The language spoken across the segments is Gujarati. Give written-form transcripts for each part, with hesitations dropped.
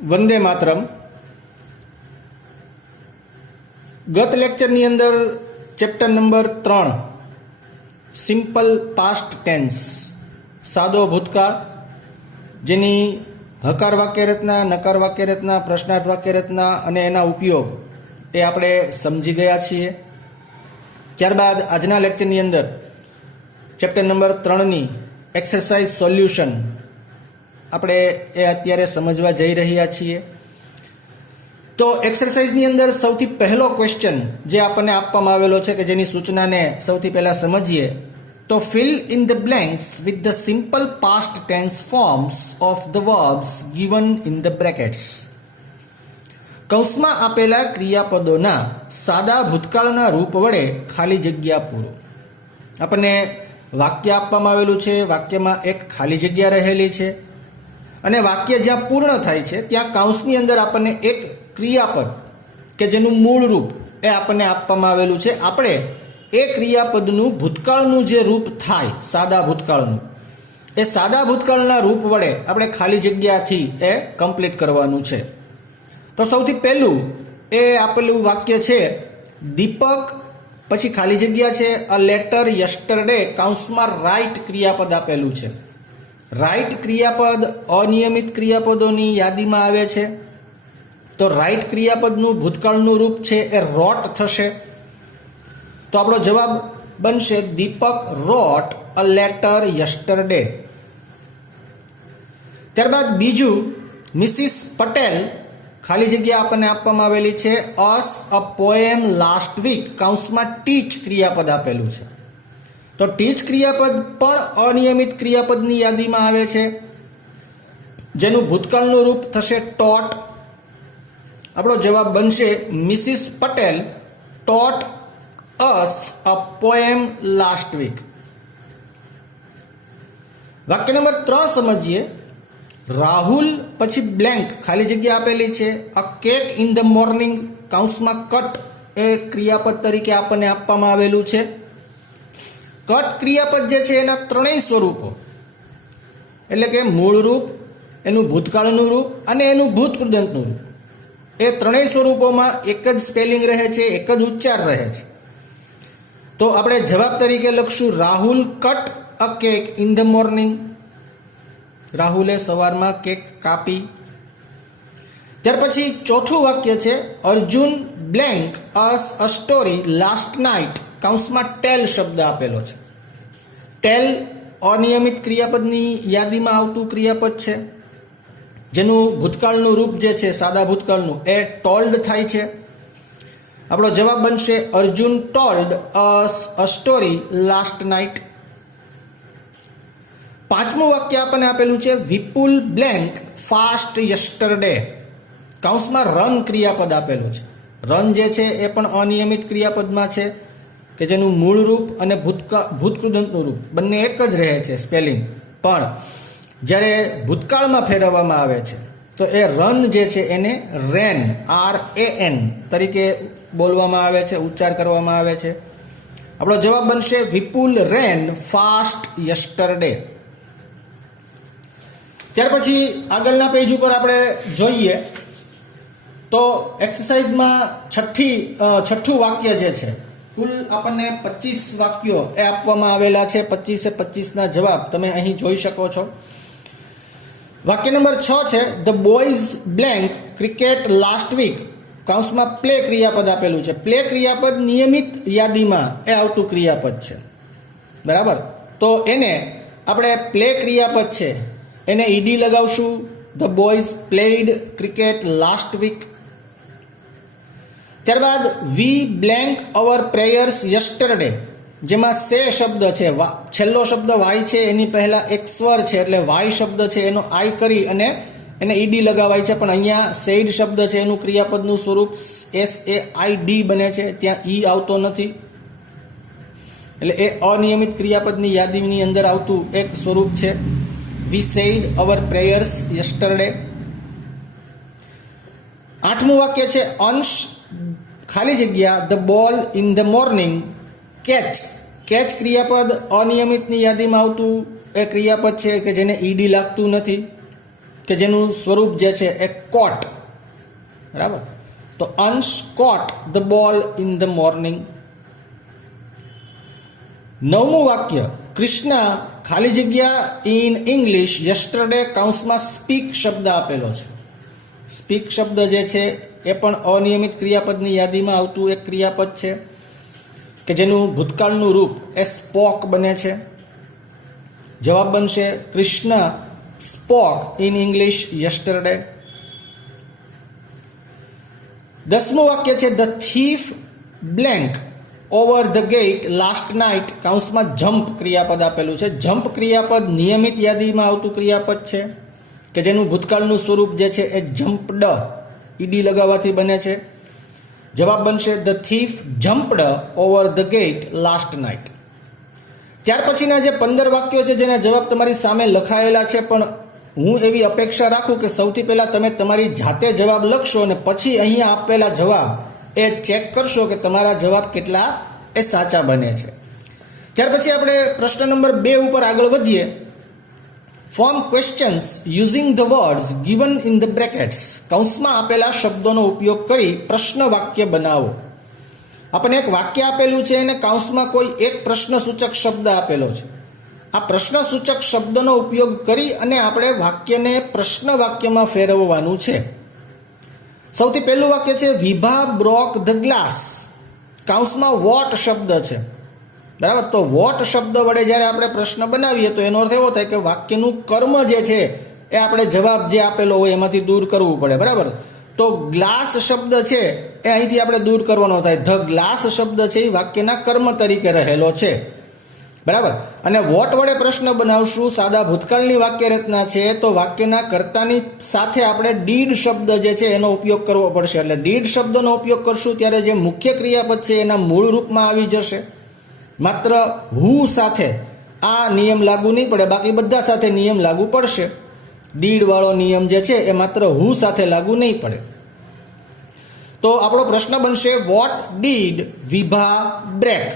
વંદે માતરમ. ગત લેક્ચરની અંદર chapter number 3 simple past tense સાદો ભૂતકાળ, જેની હકાર વાક્ય રચના, નકાર વાક્ય રચના, પ્રશ્નાર્થ વાક્ય રચના અને એના ઉપયોગ એ આપણે સમજી ગયા છીએ. ત્યારબાદ આજના લેક્ચરની અંદર ચેપ્ટર નંબર 3ની એક્સરસાઇઝ સોલ્યુશન આપણે એ અત્યારે સમજવા જઈ રહ્યા છીએ. તો એક્સરસાઇઝની અંદર સૌથી પહેલો ક્વેશ્ચન જે આપણને આપવામાં આવેલો છે કે જેની સૂચનાને સૌથી પહેલા સમજીએ તો fill in the blanks with the simple past tense forms of the verbs given in the brackets. કૌંસમાં આપેલા ક્રિયાપદોના સાદા ભૂતકાળના રૂપ વડે ખાલી જગ્યા પૂરો. આપણને વાક્ય આપવામાં આવેલું છે, વાક્યમાં એક ખાલી જગ્યા રહેલી છે અને વાક્ય જ્યાં પૂર્ણ થાય છે ત્યાં કૌંસની અંદર આપણને એક ક્રિયાપદ કે જેનું મૂળ રૂપ એ આપણને આપવામાં આવેલું છે. આપણે એ ક્રિયાપદનું ભૂતકાળનું જે રૂપ થાય સાદા ભૂતકાળનું, એ સાદા ભૂતકાળના રૂપ વડે આપણે ખાલી જગ્યાથી એ કમ્પ્લીટ કરવાનું છે. તો સૌથી પહેલું એ આપેલું વાક્ય છે દીપક, પછી ખાલી જગ્યા છે અ લેટર યસ્ટરડે, કૌંસમાં રાઇટ ક્રિયાપદ આપેલું છે. રાઇટ ક્રિયાપદ અનિયમિત ક્રિયાપદોની યાદીમાં આવે છે. તો રાઇટ ક્રિયાપદનું ભૂતકાળનું રૂપ છે એ રોટ થશે. તો આપણો જવાબ બનશે દીપક રોટ અ લેટર યસ્ટરડે. ત્યારબાદ બીજું મિસિસ પટેલ, ખાલી જગ્યા આપણને આપવામાં આવેલી છે અસ અ પોએમ લાસ્ટ વીક, કૌંસમાં ટીચ ક્રિયાપદ આપેલું છે. તો ટીચ ક્રિયાપદ પણ અનિયમિત ક્રિયાપદની યાદીમાં આવે છે, જેનું ભૂતકાળનું રૂપ થશે ટોટ. આપણો જવાબ બનશે Mrs Patel taught us a poem last week. વાક્ય નંબર 3 સમજીએ. રાહુલ પછી બ્લેન્ક ખાલી જગ્યા આપેલી છે a cake in the morning, કૌંસમાં કટ એ ક્રિયાપદ તરીકે આપણને આપવામાં આવેલું છે. કટ ક્રિયાપદ જે છે એના ત્રણેય સ્વરૂપો, એટલે કે મૂળ રૂપ, એનું ભૂતકાળનું રૂપ અને એનું ભૂતકૃદંતનું રૂપ, એ ત્રણેય સ્વરૂપોમાં એક જ સ્પેલિંગ રહે છે, એક જ ઉચ્ચાર રહે છે. તો આપણે જવાબ તરીકે લખશું Rahul cut a cake in the morning. રાહુલે સવારમાં કેક કાપી. ત્યાર પછી ચોથું વાક્ય છે Arjun blank us a story last night, કૌંસમાં ટેલ શબ્દ આપેલો છે. ટેલ અનિયમિત ક્રિયાપદની યાદીમાં આવતું ક્રિયાપદ છે, જેનું ભૂતકાળનું રૂપ જે છે સાદા ભૂતકાળનું એ ટોલ્ડ થાય છે. આપણો જવાબ બનશે Arjun told us a story last night. પાંચમું વાક્ય આપણને આપેલું છે વિપુલ બ્લેન્ક ફાસ્ટ યસ્ટરડે, કૌંસમાં રન ક્રિયાપદ આપેલું છે. રન જે છે એ પણ અનિયમિત ક્રિયાપદમાં છે કે જેનું મૂળ રૂપ અને ભૂતકૃદંતનું રૂપ બંને એક જ રહે છે સ્પેલિંગ, પણ જ્યારે ભૂતકાળમાં ફેરવવામાં આવે છે તો એ રન જે છે એને રેન RAN તરીકે બોલવામાં આવે છે, ઉચ્ચાર કરવામાં આવે છે. આપણો જવાબ બનશે વિપુલ રેન ફાસ્ટ યસ્ટરડે. ત્યાર પછી આગળના પેજ ઉપર આપણે જોઈએ તો એક્સરસાઇઝમાં છઠ્ઠું વાક્ય જે છે, કુલ આપણને 25 વાક્યો એ આપવામાં આવેલા છે. 25 જવાબ તમે અહીં જોઈ શકો છો. વાક્ય નંબર 6 છે the boys blank cricket last week, કૌંસમાં પ્લે ક્રિયાપદ આપેલું છે. પ્લે ક્રિયાપદ નિયમિત યાદીમાં એ આવતું ક્રિયાપદ છે, બરાબર. તો એને આપણે પ્લે ક્રિયાપદ છે એને ઈડી લગાવશું. The boys played cricket last week. ત્યારબાદ we blank our prayers yesterday, જેમાં સે શબ્દ છે, છેલ્લો શબ્દ વાય છે, એની પહેલા એક સ્વર છે એટલે વાય શબ્દ છે એનો આઈ કરી અને એને ઈડી લગાવાય છે. પણ અહીંયા સેડ શબ્દ છે એનું ક્રિયાપદનું સ્વરૂપ SAID બને છે, ત્યાં ઈ આવતો નથી, એટલે એ અનિયમિત ક્રિયાપદની યાદીની અંદર આવતું એક સ્વરૂપ છે. વી સેડ અવર પ્રેયર્સ યસ્ટરડે. 8મું વાક્ય છે અંશ ખાલી જગ્યા the ball in the morning catch. Catch ક્રિયાપદ અનિયમિતની યાદીમાં આવતું એ ક્રિયાપદ છે કે જેને ઈડી લાગતું નથી. કે જેનું સ્વરૂપ જે છે એ કોટ, બરાબર. તો Ansh caught the ball in the morning. 9મું વાક્ય, કૃષ્ણા ખાલી જગ્યા ઇન ઇંગ્લિશ યસ્ટરડે કૌંસમાં સ્પીક શબ્દ આપેલો છે. સ્પીક શબ્દ જે છે એ પણ અનિયમિત ક્રિયાપદની યાદીમાં આવતું એક ક્રિયાપદ છે કે જેનું ભૂતકાળનું રૂપ એ સ્પોક બને છે. જવાબ બનશે Krishna spoke in English yesterday. 10મું વાક્ય છે the thief blank over the gate last night કૌંસમાં જમ્પ ક્રિયાપદ આપેલું છે. જમ્પ ક્રિયાપદ નિયમિત યાદીમાં આવતું ક્રિયાપદ છે કે જેનું ભૂતકાળનું સ્વરૂપ જે છે એ જમ્પડ ઈડી લગાવવાથી બને છે. જવાબ બનશે the thief jumped over the gate last night. ત્યાર પછીના જે 15 વાક્યો છે જેના જવાબ તમારી સામે લખાયેલા છે, પણ હું એવી અપેક્ષા રાખું કે સૌથી પહેલાં તમે તમારી જાતે જવાબ લખશો અને પછી અહીંયા આપેલા જવાબ એ ચેક કરશો કે તમારા જવાબ કેટલા એ સાચા બને છે. ત્યાર પછી આપણે પ્રશ્ન નંબર 2 ઉપર આગળ વધીએ. Form questions using the words given in the brackets. કૌંસમાં આપેલા શબ્દોનો ઉપયોગ કરી પ્રશ્ન વાક્ય બનાવો. આપણને એક વાક્ય આપેલું છે અને કૌંસમાં કોઈ એક પ્રશ્નસૂચક શબ્દ આપેલો છે. આ પ્રશ્નસૂચક શબ્દનો ઉપયોગ કરી અને આપણે વાક્યને પ્રશ્ન વાક્યમાં ફેરવવાનું છે. સૌથી પહેલું વાક્ય છે વિભા બ્રોક ધ ગ્લાસ. કૌંસમાં વોટ શબ્દ છે, બરાબર. તો વોટ શબ્દ વડે જ્યારે આપણે પ્રશ્ન બનાવીએ તો એનો અર્થ એવો થાય કે વાક્યનું કર્મ જે છે એ આપણે જવાબ જે આપેલો હોય એમાંથી દૂર કરવું પડે, બરાબર. તો ગ્લાસ શબ્દ છે એ અહીંથી આપણે દૂર કરવાનો થાય. ધ ગ્લાસ શબ્દ છે એ વાક્યના કર્મ તરીકે રહેલો છે, બરાબર. અને વોટ વડે પ્રશ્ન બનાવશું, સાદા ભૂતકાળની વાક્ય રચના છે, તો વાક્યના કર્તાની સાથે આપણે ડીડ શબ્દ જે છે એનો ઉપયોગ કરવો પડશે. એટલે ડીડ શબ્દનો ઉપયોગ કરશું ત્યારે જે મુખ્ય ક્રિયાપદ છે એના મૂળ રૂપમાં આવી જશે. માત્ર હુ સાથે આ નિયમ લાગુ નહીં પડે, બાકી બધા સાથે નિયમ લાગુ પડશે. ડીડ વાળો નિયમ જે છે એ માત્ર હુ સાથે લાગુ નહીં પડે. તો આપણો પ્રશ્ન બનશે વોટ ડીડ વિભા બ્રેક.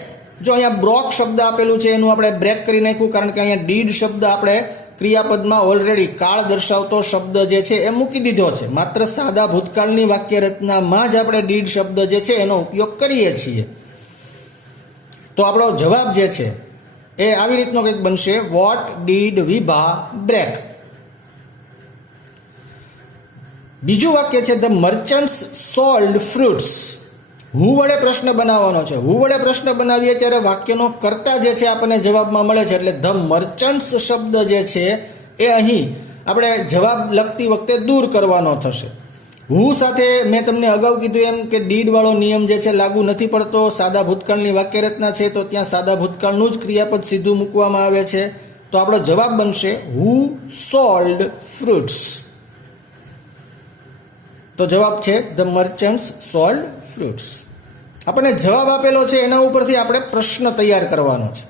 જો અહીંયા બ્રોક શબ્દ આપેલું છે એનું આપણે બ્રેક કરી નાખ્યું, કારણ કે અહીંયા ડીડ શબ્દ આપણે ક્રિયાપદમાં ઓલરેડી કાળ દર્શાવતો શબ્દ જે છે એ મૂકી દીધો છે. માત્ર સાદા ભૂતકાળની વાક્ય રચનામાં જ આપણે ડીડ શબ્દ જે છે એનો ઉપયોગ કરીએ છીએ. તો આપણો જવાબ જે છે એ આવી રીતનો કંઈક બનશે વોટ ડીડ વિભા બ્રેક. બીજું વાક્ય છે ધ મર્ચન્ટ્સ સોલ્ડ ફ્રૂટ્સ. હુ વડે પ્રશ્ન બનાવવાનો છે. હુ વડે પ્રશ્ન બનાવીએ ત્યારે વાક્યનો કર્તા જે છે આપણને જવાબમાં મળે છે. એટલે ધ મર્ચન્ટ્સ શબ્દ જે છે એ અહીં આપણે જવાબ લખતી વખતે દૂર કરવાનો થશે. હુ સાથે મેં તમને અગાઉ કીધું એમ કે ડીડ વાળો નિયમ જે છે લાગુ નથી પડતો. સાદા ભૂતકાળની વાક્ય રચના છે તો ત્યાં સાદા ભૂતકાળનું જ ક્રિયાપદ સીધું મૂકવામાં આવે છે. તો આપણો જવાબ બનશે હુ સોલ્ડ ફ્રૂટ્સ. તો જવાબ છે ધ મર્ચન્ટ્સ સોલ્ડ ફ્રૂટ્સ. આપણને જવાબ આપેલો છે એના ઉપરથી આપણે પ્રશ્ન તૈયાર કરવાનો છે.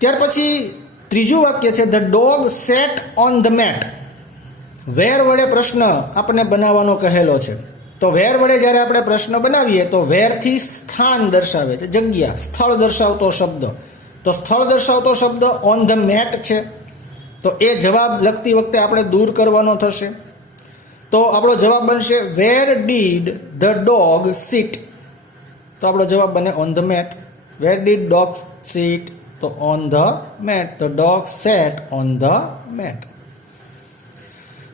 ત્યાર પછી ત્રીજું વાક્ય છે the dog sat on the mat. Where વડે પ્રશ્ન આપણને બનાવવાનો કહેલો છે. તો વેર વડે જ્યારે આપણે પ્રશ્ન બનાવીએ તો વેરથી સ્થાન દર્શાવે છે, જગ્યા, સ્થળ દર્શાવતો શબ્દ. તો સ્થળ દર્શાવતો શબ્દ ઓન ધ મેટ છે, તો એ જવાબ લખતી વખતે આપણે દૂર કરવાનો થશે. તો આપણો જવાબ બનશે where did the dog sit. તો આપણો જવાબ બને on the mat. Where did dog sit, તો on the mat. The dog sat on the mat.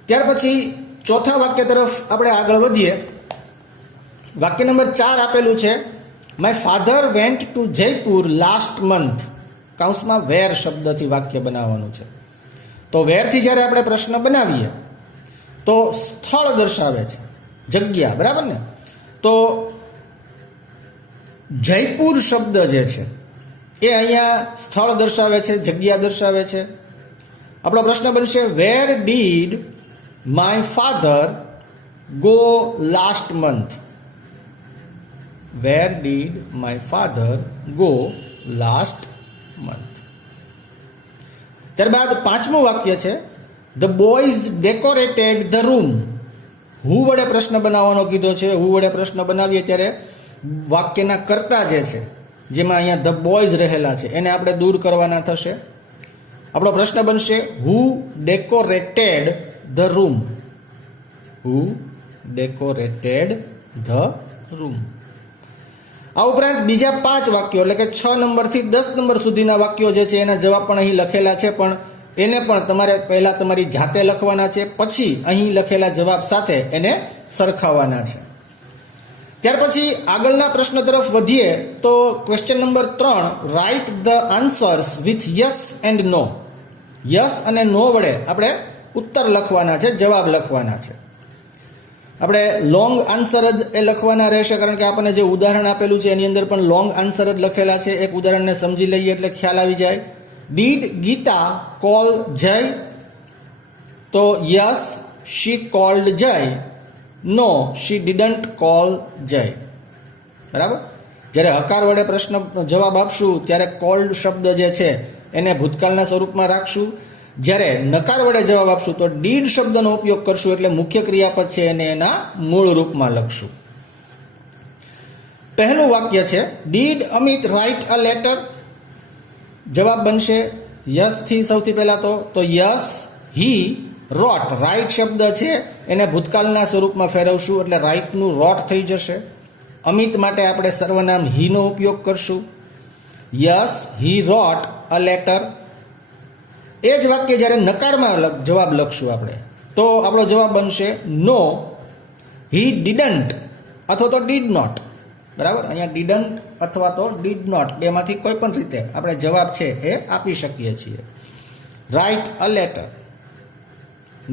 ત્યાર પછી ચોથા વાક્ય તરફ આપણે આગળ વધીએ. વાક્ય નંબર 4 આપેલું છે my father went to Jaipur last month. કૌંસમાં વેર શબ્દથી વાક્ય બનાવવાનું છે. તો વેરથી જ્યારે આપણે પ્રશ્ન બનાવીએ તો સ્થળ દર્શાવે છે, જગ્યા, બરાબર ને. તો જયપુર શબ્દ જે છે એ અહીંયા સ્થળ દર્શાવે છે, જગ્યા દર્શાવે છે. આપણો પ્રશ્ન બનશે where did my father go last month. Where did my father go last month. ત્યારબાદ પાંચમું વાક્ય છે the boys decorated the room. Who વડે પ્રશ્ન બનાવવાનો કીધો છે. હુ વડે પ્રશ્ન બનાવીએ ત્યારે વાક્યના કર્તા જે છે, જેમાં અહીંયા ધ બોયઝ રહેલા છે, એને આપણે દૂર કરવાના થશે. આપણો પ્રશ્ન બનશે who decorated the room. Who decorated the room. આ ઉપરાંત બીજા 5 વાક્યો એટલે કે 6 નંબરથી 10 નંબર સુધીના વાક્યો જે છે એના જવાબ પણ અહીં લખેલા છે, પણ એને પણ તમારે પહેલા તમારી જાતે લખવાના છે, પછી અહીં લખેલા જવાબ સાથે એને સરખાવવાના છે. ત્યાર પછી આગળના પ્રશ્ન તરફ વધીએ તો question number 3, write the answers with yes and no. Yes અને નો વડે આપણે ઉત્તર લખવાના છે, જવાબ લખવાના છે. આપણે લોંગ આન્સર જ એ લખવાના રહેશે, કારણ કે આપણને જે ઉદાહરણ આપેલું છે એની અંદર પણ લોંગ આન્સર જ લખેલા છે. એક ઉદાહરણને સમજી લઈએ એટલે ખ્યાલ આવી જાય. ડીડ ગીતા કોલ જય? તો યસ, શી કોલ્ડ જય. નો, શી ડિડન્ટ કોલ જય. બરાબર. જ્યારે હકાર વડે પ્રશ્ન જવાબ આપશું ત્યારે કોલ્ડ શબ્દ જે છે એને ભૂતકાળના સ્વરૂપમાં રાખશું. જ્યારે નકાર વડે જવાબ આપશું તો ડીડ શબ્દનો ઉપયોગ કરશું, એટલે મુખ્ય ક્રિયાપદ છે એને એના મૂળ રૂપમાં લખશું. પહેલું વાક્ય છે did Amit right a letter? જવાબ બનશે યસ થી સૌથી પહેલા તો યસ હી રોટ. રાઇટ શબ્દ છે એને ભૂતકાળના સ્વરૂપમાં ફેરવશું એટલે રાઇટનું રોટ થઈ જશે. અમિત માટે આપણે સર્વનામ હીનો ઉપયોગ કરશું. Yes he rote a letter. એ જ વાક્ય જ્યારે નકારમાં જવાબ લખશું આપણે તો આપણો જવાબ બનશે નો, હી ડિડન્ટ અથવા તો ડીડ નોટ. બરાબર. અહીંયા ડિડન્ટ અથવા તો ડીડ નોટ બેમાંથી કોઈ પણ રીતે આપણે જવાબ છે એ આપી શકીએ છીએ. Write a letter.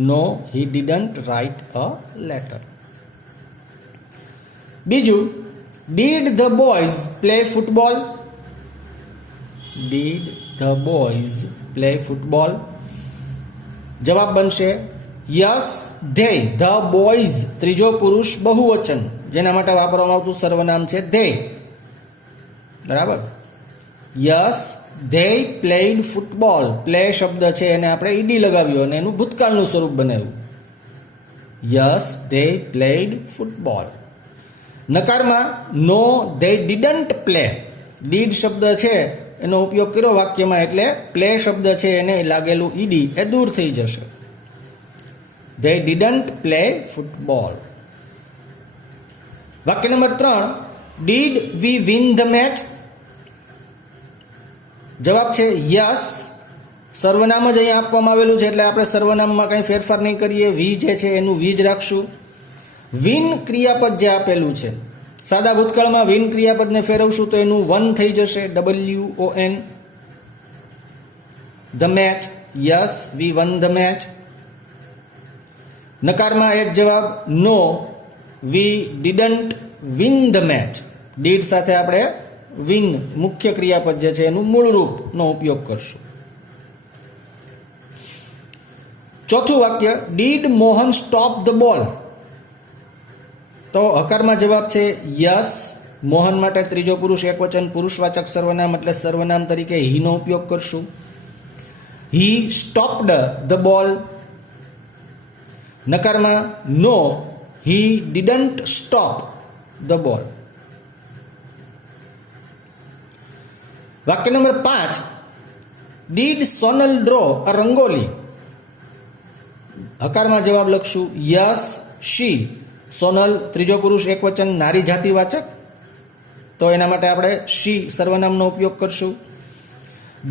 No, he didn't write a letter. બીજું, did the boys play football? Did the boys play football? જવાબ બનશે યસ ધે. ધ બોયઝ ત્રીજો પુરુષ બહુવચન, જેના માટે વાપરવામાં આવતું સર્વનામ છે ધે. બરાબર. Yes they played football. Play શબ્દ છે એને આપણે ઈડી લગાવ્યો અને એનું ભૂતકાળનું સ્વરૂપ બનાવ્યું. Yes they played football. નકારમાં no, they didn't play. Did શબ્દ છે એનો ઉપયોગ કર્યો વાક્યમાં એટલે પ્લે શબ્દ છે એને લાગેલું ઈડી એ દૂર થઈ જશે. They didn't play football. વાક્ય નંબર 3, did we win the match? જવાબ છે યસ. સર્વનામ જ અહીંયા આપવામાં આવેલું છે એટલે આપણે સર્વનામમાં કંઈ ફેરફાર નહીં કરીએ. વી જે છે એનું વી જ રાખશું. વિન ક્રિયાપદ જે આપેલું છે, સાદા ભૂતકાળમાં વિન ક્રિયાપદને ફેરવશું તો એનું વન થઈ જશે, WON. The match, yes we won the match. નકારમાં એક જવાબ no, we didn't win the match. Did સાથે આપણે વિન મુખ્ય ક્રિયાપદ જે છે એનું મૂળ રૂપનો ઉપયોગ કરશું. ચોથું વાક્ય, ડીડ મોહન સ્ટોપ ધ બોલ? તો હકારમાં જવાબ છે યસ. મોહન માટે ત્રીજો પુરુષ એકવચન પુરુષવાચક સર્વનામ એટલે સર્વનામ તરીકે હીનો ઉપયોગ કરશું. હી સ્ટોપ્ડ ધ બોલ. નકારમાં no, he didn't stop the ball. વાક્ય નંબર 5, did Sonal draw a rangoli? હકારમાં જવાબ લખશું યસ શી. સોનલ ત્રીજો પુરુષ એકવચન નારી જાતિવાચક, તો એના માટે આપણે શી સર્વનામનો ઉપયોગ કરશું.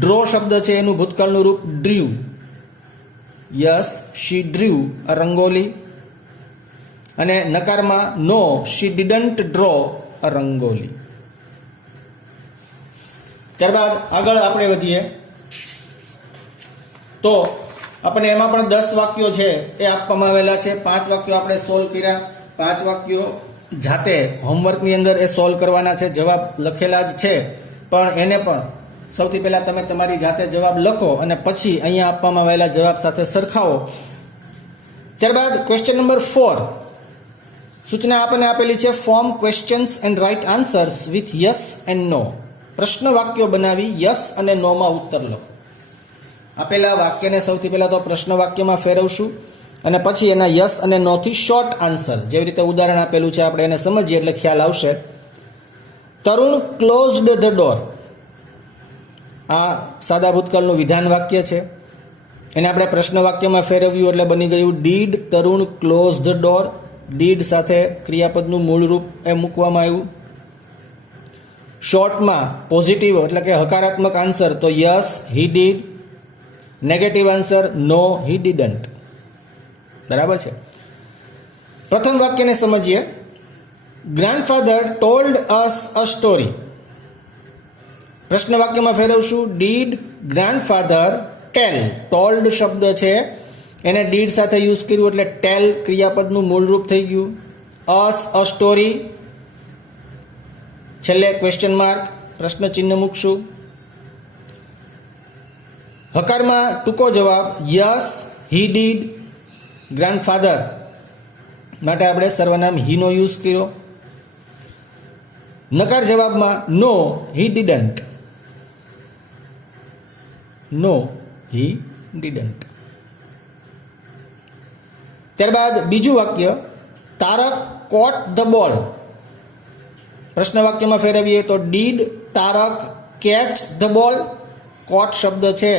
ડ્રો શબ્દ છે એનું ભૂતકાળનું રૂપ ડ્રીવ. યસ શી ડ્રીવ અ રંગોલી. અને નકારમાં નો, શી ડિડન્ટ ડ્રો અ રંગોલી. ત્યારબાદ આગળ આપણે વધીએ તો આપણને એમાં પણ 10 વાક્યો છે એ આપવામાં આવેલા છે. 5 વાક્યો આપણે સોલ્વ કર્યા. 5 વાક્યો જાતે હોમવર્કની અંદર એ સોલ્વ કરવાના છે. જવાબ લખેલા જ છે, પણ એને પણ સૌથી પહેલાં તમે તમારી જાતે જવાબ લખો અને પછી અહીંયા આપવામાં આવેલા જવાબ સાથે સરખાવો. ત્યારબાદ ક્વેશ્ચન નંબર 4, સૂચના આપણને આપેલી છે form questions and write answers with yes and no. પ્રશ્ન વાક્યો બનાવી યસ અને નોમાં ઉત્તર લખો. આપેલા વાક્યને સૌથી પહેલા તો પ્રશ્ન વાક્યમાં ફેરવશું અને પછી એના યસ અને નો થી શોર્ટ આન્સર, જેવી રીતે ઉદાહરણ આપેલું છે આપણે એને સમજીએ એટલે ખ્યાલ આવશે. તરુણ ક્લોઝડ ધ ડોર. આ સાદા ભૂતકાળનું વિધાન વાક્ય છે. એને આપણે પ્રશ્ન વાક્યમાં ફેરવ્યું એટલે બની ગયું did Tarun close the door. Did સાથે ક્રિયાપદનું મૂળ રૂપ એ મૂકવામાં આવ્યું. શોર્ટમાં પોઝિટિવ એટલે કે હકારાત્મક આન્સર તો yes he did. Negative answer no he didn't. બરાબર છે. પ્રથમ વાક્યને સમજીએ. Grandfather told us a story. પ્રશ્ન વાક્યમાં ફેરવશું ડીડ ગ્રાન્ડફાધર ટેલ. ટોલ્ડ શબ્દ છે એને ડીડ સાથે યુઝ કર્યું એટલે ટેલ ક્રિયાપદનું મૂળ રૂપ થઈ ગયું. અસ અ સ્ટોરી. છેલ્લે ક્વેશ્ચન માર્ક પ્રશ્ન ચિહ્ન મૂકશું. હકારમાં ટૂંકો જવાબ યસ હી ડીડ. ગ્રાન્ડફાધર માટે આપણે સર્વનામ હીનો યુઝ કર્યો. નકાર જવાબમાં નો he didn't. No he didn't. ત્યારબાદ બીજું વાક્ય તારક કોટ ધ બોલ. પ્રશ્ન વાક્યમાં ફેરવીએ તો did Tarak catch the ball. કોટ શબ્દ છે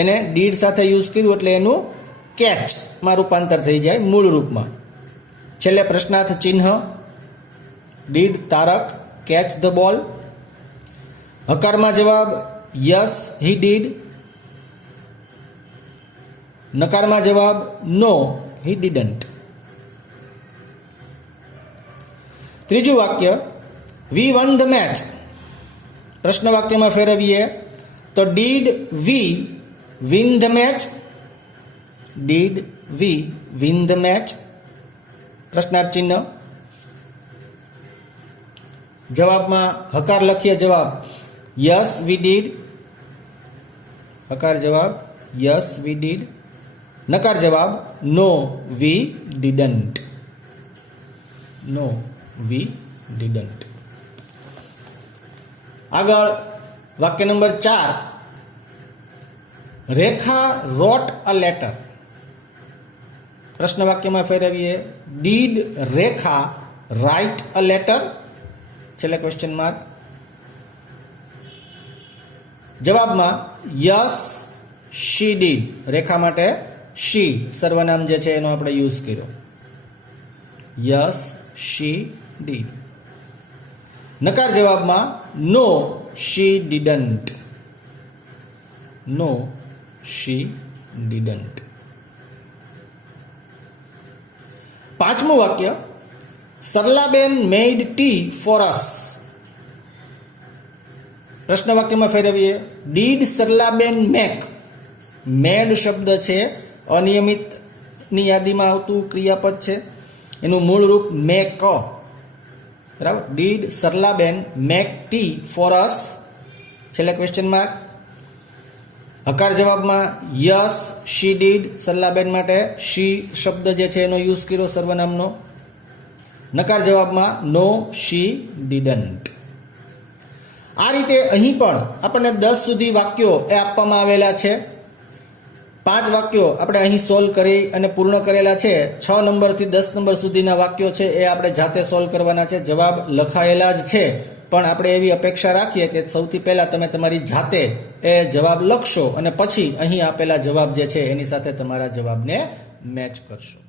એને ડીડ સાથે યુઝ કર્યું એટલે એનું કેચમાં રૂપાંતર થઈ જાય મૂળ રૂપમાં. છેલ્લે પ્રશ્નાર્થ ચિહ્ન. Did Tarak catch the ball. હકારમાં જવાબ યસ હી ડીડ. નકારમાં જવાબ નો હી ડીડન્ટ. ત્રીજું વાક્ય વી વન ધ મેચ. પ્રશ્ન વાક્યમાં ફેરવીએ તો did we win the match. Did we win the match. પ્રશ્નાર્થ ચિહ્ન. જવાબમાં હકાર લખીએ જવાબ યસ વી ડીડ. હકાર જવાબ યસ વી ડીડ. નકાર જવાબ no V didn't. No V didn't. આગળ વાક્ય number 4. Rekha rote a letter. પ્રશ્ન વાક્યમાં ફેરવીએ did Rekha right a letter. છેલ્લે ક્વેશ્ચન માર્ક. જવાબમાં યસ શી ડીડ. રેખા માટે શી સર્વનામ જે છે એનો આપણે યુઝ કર્યો. Yes she did. નકાર જવાબમાં નો શી ડીડન્ટ. No she didn't. પાંચમું વાક્ય સરલાબેન મેડ ટી ફોર અસ. પ્રશ્ન વાક્યમાં ફેરવીએ ડીડ સરલાબેન મેક. મેડ શબ્દ છે અનિયમિતની યાદીમાં આવતું ક્રિયાપદ છે. એનું મૂળ રૂપ મેક. બરાબર. Did Saralaben make tea for us. છેલ્લે ક્વેશ્ચન માર્ક. હકાર જવાબમાં યસ શી ડીડ. સરલાબેન માટે શી શબ્દ જે છે એનો યુઝ કર્યો સર્વનામનો. નકાર જવાબમાં નો શી ડીડન્ટ. આ રીતે અહીં પણ આપણને 10 સુધી વાક્યો એ આપવામાં આવેલા છે. 5 વાક્યો આપણે અહીં સોલ્વ કરી અને પૂર્ણ કરેલા છે. 6 નંબરથી 10 નંબર સુધીના વાક્યો છે એ આપણે જાતે સોલ્વ કરવાના છે. જવાબ લખાયેલા જ છે પણ આપણે એવી અપેક્ષા રાખીએ કે સૌથી પહેલાં તમે તમારી જાતે એ જવાબ લખશો અને પછી અહીં આપેલા જવાબ જે છે એની સાથે તમારા જવાબને મેચ કરશો.